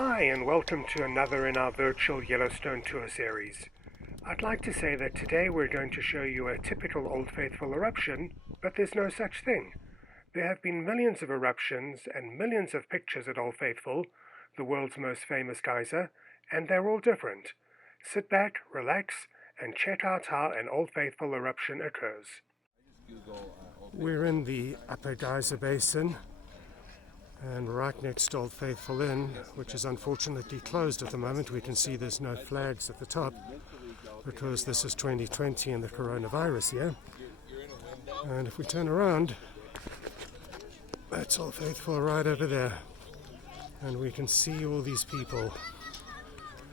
Hi, and welcome to another in our virtual Yellowstone tour series. I'd like to say that today we're going to show you a typical Old Faithful eruption, but there's no such thing. There have been millions of eruptions and millions of pictures at Old Faithful, the world's most famous geyser, and they're all different. Sit back, relax, and check out how an Old Faithful eruption occurs. We're in the Upper Geyser Basin, and right next to Old Faithful Inn, which is unfortunately closed at the moment. We can see there's no flags at the top because this is 2020 and the coronavirus here. And if we turn around, that's Old Faithful right over there, and we can see all these people,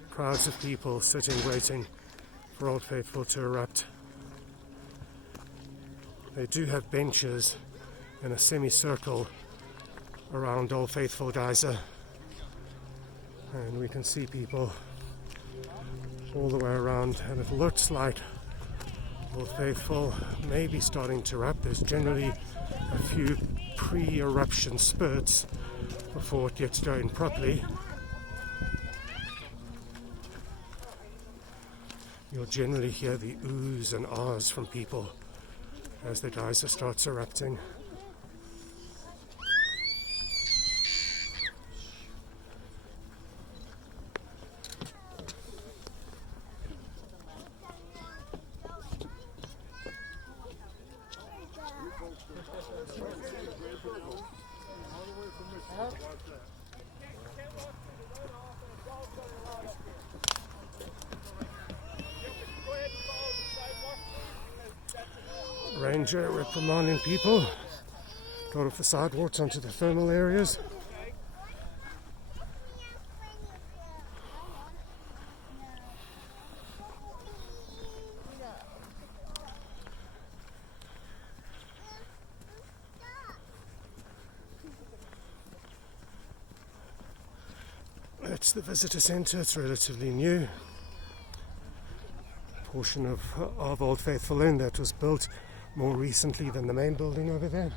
crowds of people sitting waiting for Old Faithful to erupt. They do have benches in a semicircle around Old Faithful Geyser, and we can see people all the way around, and it looks like Old Faithful may be starting to erupt. There's generally a few pre-eruption spurts before it gets going properly. You'll generally hear the oohs and ahs from people as the geyser starts erupting. Ranger reprimanding people. Got off the sidewalks onto the thermal areas. It's the visitor centre. It's relatively new. Portion of Old Faithful Inn that was built more recently than the main building over there.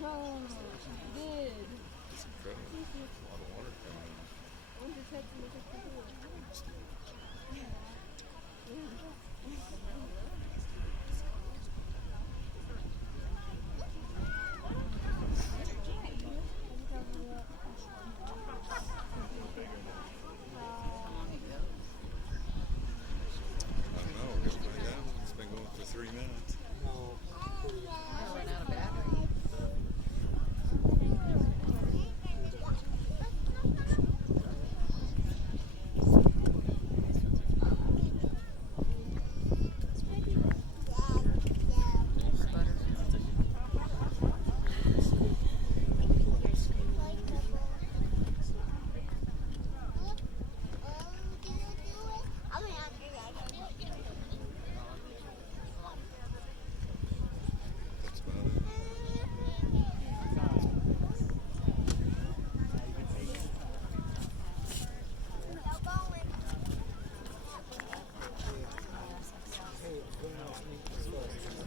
Oh, you did. It's incredible. A lot of water coming in. I wonder if that's what it's doing. I don't know. We're going to find out. It's been going for 3 minutes. Run out of battery. That's about it.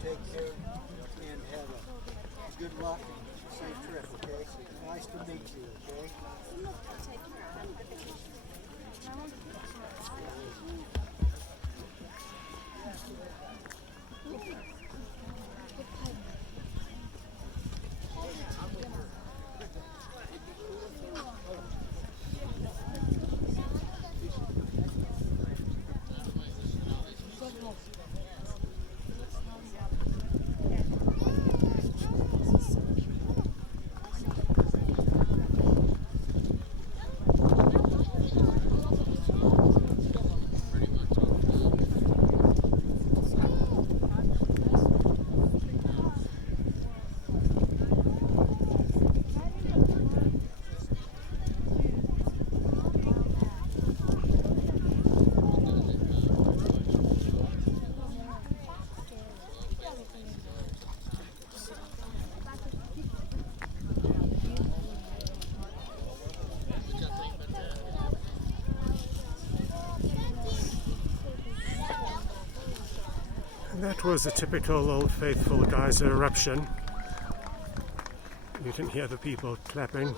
Take care and have a good luck and safe trip, okay? Nice to meet you, okay? And that was a typical Old Faithful geyser eruption. You can hear the people clapping.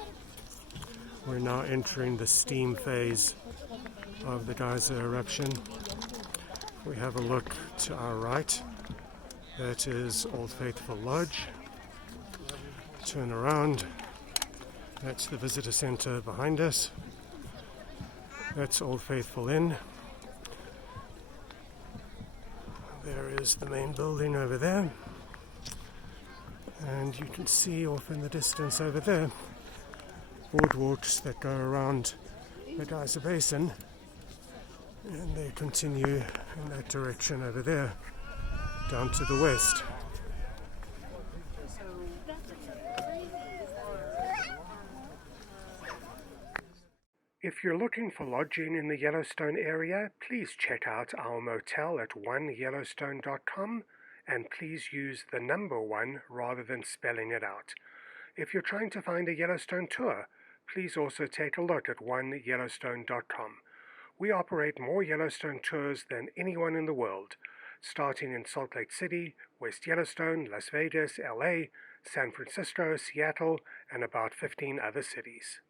We're now entering the steam phase of the geyser eruption. We have a look to our right. That is Old Faithful Lodge. Turn around. That's the visitor center behind us. That's Old Faithful Inn. There is the main building over there. And you can see off in the distance over there boardwalks that go around the Geyser Basin, and they continue in that direction over there down to the west. If you're looking for lodging in the Yellowstone area, please check out our motel at oneyellowstone.com, and please use the number 1 rather than spelling it out. If you're trying to find a Yellowstone tour, please also take a look at oneyellowstone.com. We operate more Yellowstone tours than anyone in the world, starting in Salt Lake City, West Yellowstone, Las Vegas, LA, San Francisco, Seattle, and about 15 other cities.